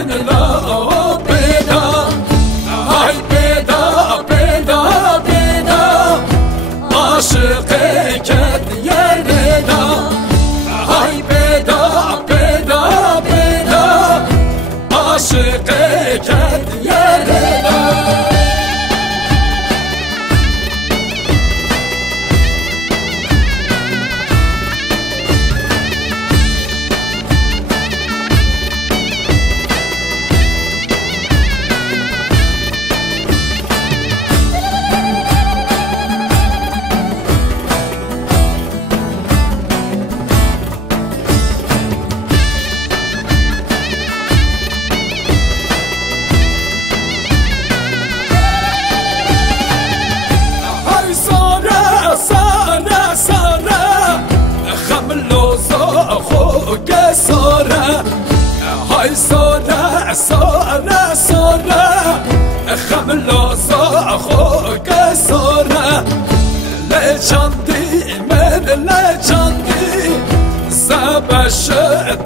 من لا پیدا های پیدا پیدا پیدا عاشق کد یریدا های پیدا پیدا پیدا عاشق کد یریدا سارة هاي سارة سارة سارة خملو صاخوك سارة لا جندي من لا جندي سبش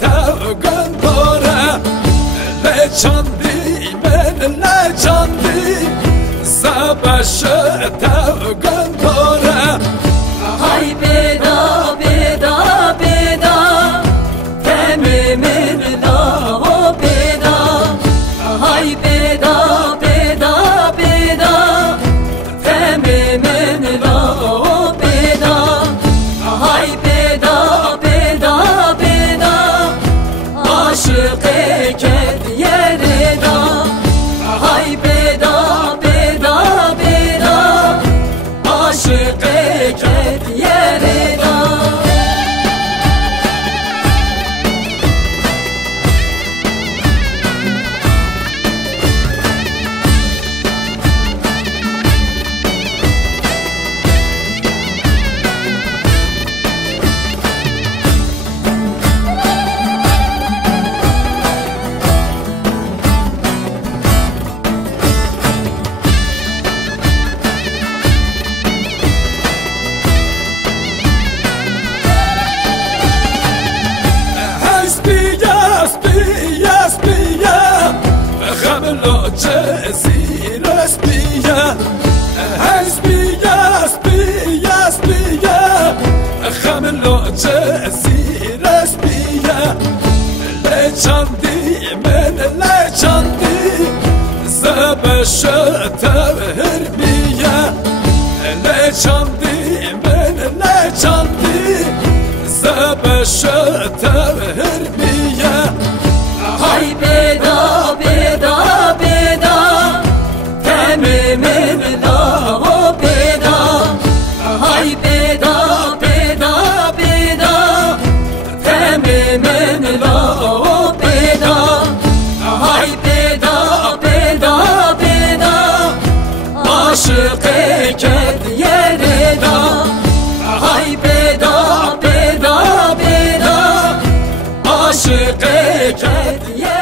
تاغندارة لا جندي من لا جندي سبش تاغندارة هاي بيدا بيدا بيدا من لا بيدا هاي بيدا بيدا بيدا من لا بيدا هاي بيدا بيدا بيدا عاشقي كد يريدا هاي بيدا بيدا بيدا عاشقي كد يريدا جزيرة سبية هاي سبية سبية سبية خملو جزيرة سبية لا جندي من لا جندي زبش تهربية لا جندي من لا جندي زبش تهربية هاي بيدا بيدا بيدا من لا بيدا هاي بيدا بيدا بيدا من لا بيدا هاي بيدا بيدا بيدا عاشقي كد يريدا هاي بيدا بيدا بيدا عاشقي كد يريدا